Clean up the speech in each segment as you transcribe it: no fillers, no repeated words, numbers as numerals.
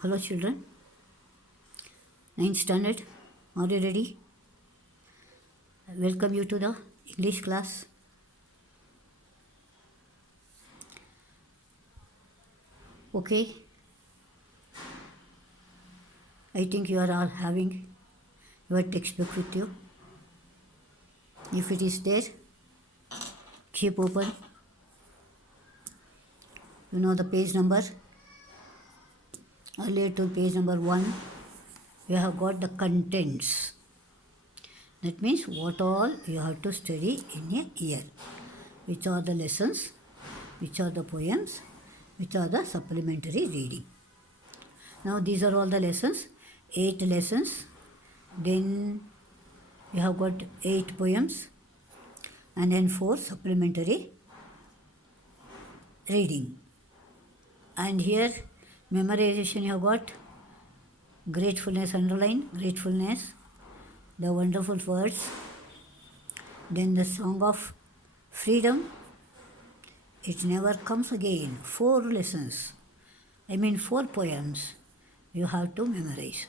Hello children, 9th standard, are you ready? Welcome you to the English class. Okay, I think you are all having your textbook with you. If it is there, keep open. You know the page number. Earlier to page number 1, you have got the contents. That means what all you have to study in a year. Which are the lessons, which are the poems, which are the supplementary reading. Now these are all the lessons, 8 lessons. Then you have got 8 poems and then 4 supplementary reading. And here memorization you have got gratefulness, underline gratefulness, the wonderful words, then the song of freedom, it never comes again. 4 lessons, 4 poems you have to memorize.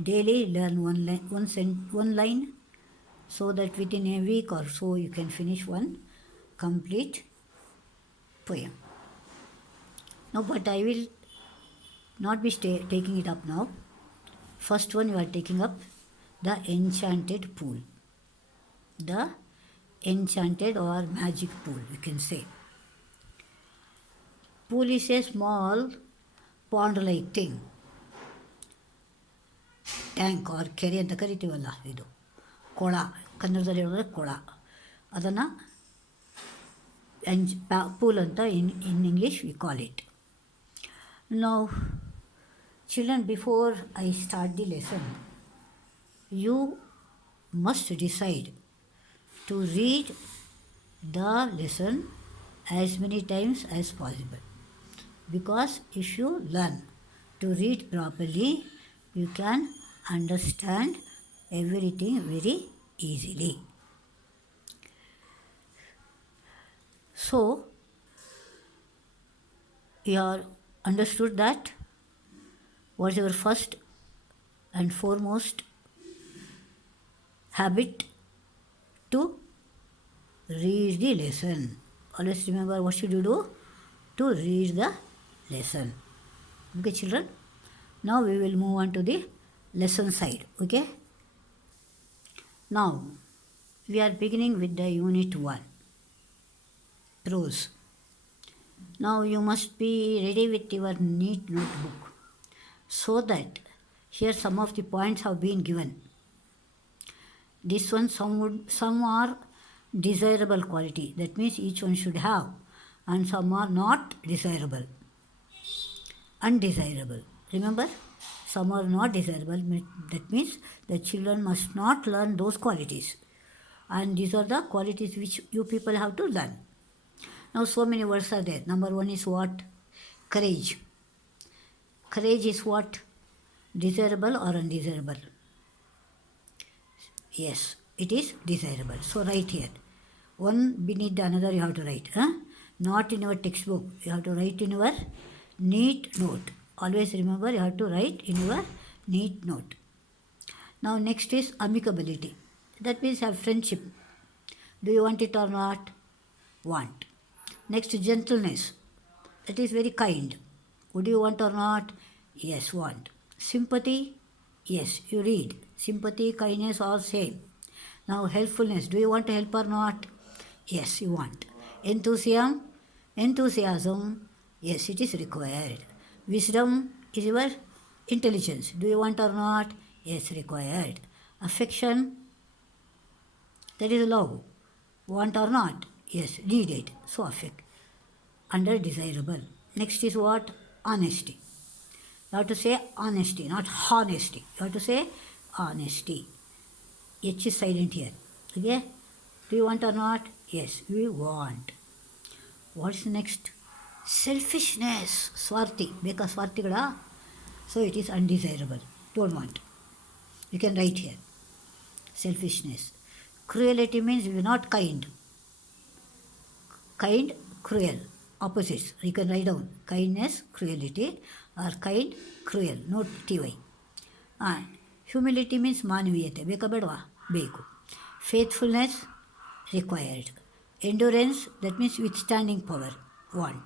Daily learn one line so that within a week or so you can finish one complete poem. Now, but I will not be taking it up now. First one you are taking up the enchanted pool. The enchanted or magic pool, you can say. Pool is a small pond-like thing. Tank or ಕೆರೆ ಅಂತ ಕರಿತೀವಲ್ಲ, ಇದು ಕೊಳ, ಕನ್ನಡದಲ್ಲಿ ಹೇಳಿದ್ರೆ ಕೊಳ. ಅದನ್ನು pool ಅಂತ in English we call it. Now, children, before I start the lesson, you must decide to read the lesson as many times as possible. Because if you learn to read properly, you can understand everything very easily. So, you are understood that what is your first and foremost habit? To read the lesson. Always remember what should you do? To read the lesson. Okay, children? Now we will move on to the lesson side. Okay? Now, we are beginning with the unit 1. Prose. Now you must be ready with your neat notebook so that here some of the points have been given. This one, some are desirable quality. That means each one should have, and some are not desirable, undesirable. Remember, some are not desirable. That means the children must not learn those qualities, and these are the qualities which you people have to learn. Now, so many words are there. Number 1 is what? Courage. Courage is what? Desirable or undesirable? Yes, it is desirable. So, write here. One beneath the another you have to write. Not in your textbook. You have to write in your neat note. Always remember, you have to write in your neat note. Now, next is amicability. That means have friendship. Do you want it or not? Want. Next, gentleness. That is very kind. Would you want or not? Yes, want. Sympathy. Yes, you read. Sympathy, kindness, all same. Now, helpfulness. Do you want to help or not? Yes, you want. Enthusiasm. Yes, it is required. Wisdom is your intelligence. Do you want or not? Yes, required. Affection. That is love. Want or not? Yes, need it. So, affect. Under desirable. Next is what? Honesty. You have to say honesty, not honesty. You have to say honesty. H is silent here. Okay? Do you want or not? Yes, we want. What's next? Selfishness. Swarthi. Beka swarthigala. So it is undesirable. Don't want. You can write here. Selfishness. Cruelty means we are not kind. Kind, cruel. opposites. You can write down kindness, cruelty, or kind, cruel, no ty. And humility means ಮಾನವೀಯತೆ ಬೇಕಾ ಬೇಡವಾ ಬೇಕು. Faithfulness required. Endurance, that means withstanding power, want.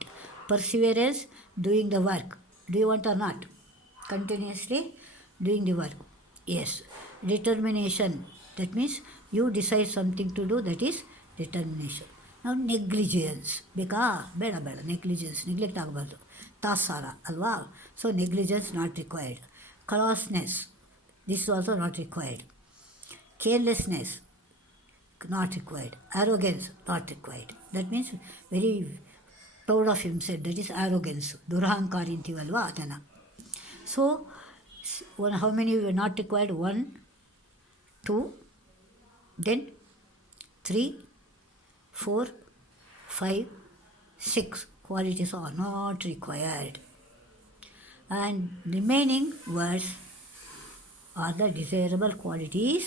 Perseverance, doing the work. Do you want or not? Continuously doing the work. Yes. Determination, that means you decide something to do, that is determination. Now negligence ಬೇಕಾ ಬೇಡ ಬೇಡ negligence neglect ಆಗಬಾರ್ದು ತಾತ್ಸಾರ ಅಲ್ವಾ so negligence not required carelessness, this is also not required. Carelessness, not required. Arrogance, not required. That means very proud of himself, that is arrogance. ದುರಹಂಕಾರಿ ಅಂತೀವಲ್ವ ಅದನ್ನು. So how many were not required? 1, 2, then 3, 4, 5, 6 qualities are not required. And remaining words are the desirable qualities.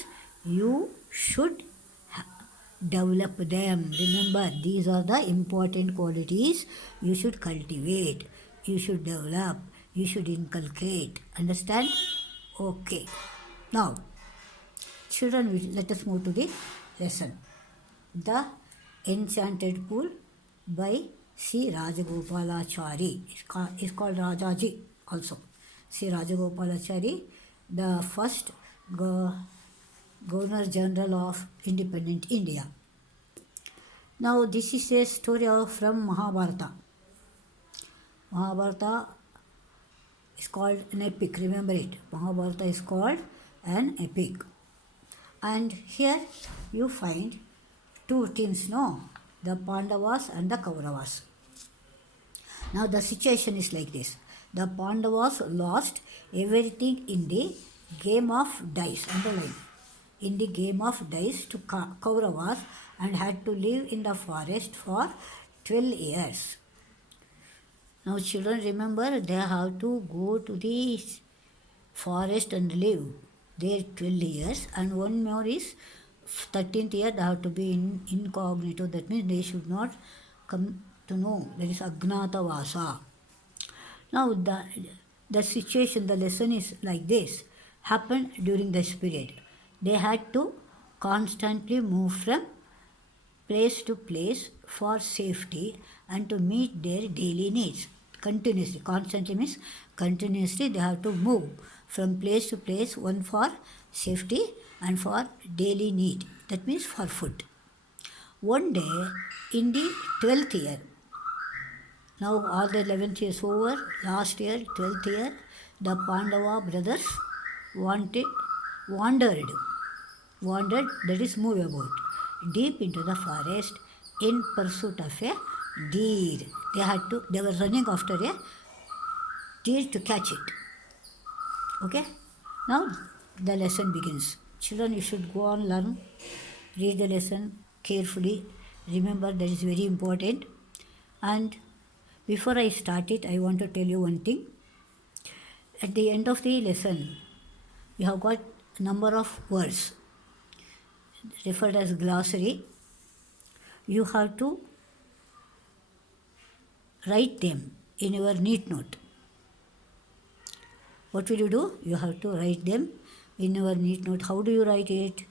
You should develop them. Remember, these are the important qualities you should cultivate, you should develop, you should inculcate. Understand? Okay. Now, children, let us move to the lesson. The Enchanted Pool by C. Rajagopalachari. It's called Rajaji also. C. Rajagopalachari, the first Governor General of Independent India. Now this is a story from Mahabharata. Mahabharata is called an epic, remember it. Mahabharata is called an epic. And here you find two teams, no? The Pandavas and the Kauravas. Now the situation is like this. The Pandavas lost everything in the game of dice, underline, in the game of dice to Kauravas, and had to live in the forest for 12 years. Now children, remember, they have to go to the forest and live there 12 years, and one more is 13th year they have to be incognito, that means they should not come to know, that is Agnata Vasa. Now the situation, the lesson is like this, happened during this period. They had to constantly move from place to place for safety and to meet their daily needs. Continuously, constantly means continuously they have to move from place to place, one for safety and for daily need, that means for food. One day in the 12th year, now all the 11th years over, last year 12th year, the Pandava brothers wandered, that is move about, deep into the forest in pursuit of a deer. They were running after a deer to catch it. Okay? Now the lesson begins. Children, you should go on, learn, read the lesson carefully. Remember, that is very important. And before I start it, I want to tell you one thing. At the end of the lesson, you have got number of words referred as glossary. You have to write them in your neat note. What will you do? You have to write them in your neat note. How do you write it?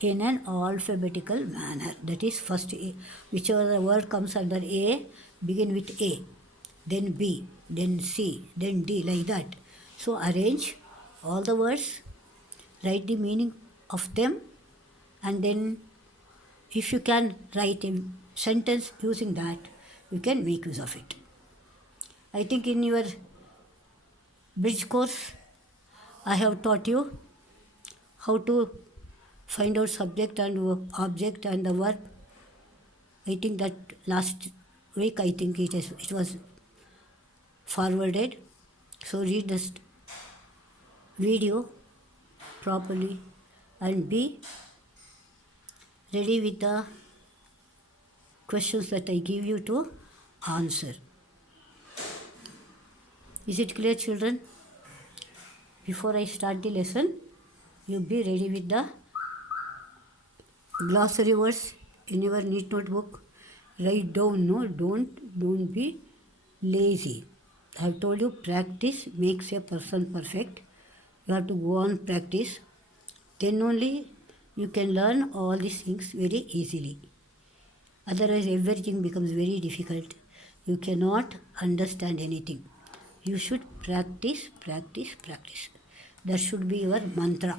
In an alphabetical manner. That is, first A, whichever the word comes under A, begin with A, then B, then C, then D, like that. So arrange all the words, write the meaning of them, and then if you can write a sentence using that, you can make use of it. I think in your bridge course, I have taught you how to find out subject and object and the verb. I think that last week, I think it was forwarded. So read this video properly and be ready with the questions that I give you to answer. Is it clear, children? Before I start the lesson, you be ready with the glossary words in your neat notebook. write down. No, don't be lazy. I have told you practice makes a person perfect. You have to go on practice. Then only you can learn all these things very easily. Otherwise, everything becomes very difficult. You cannot understand anything. You should practice, practice, practice. That should be your mantra.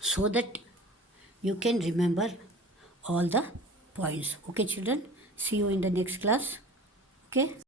So that you can remember all the points. Okay, children? See you in the next class. Okay?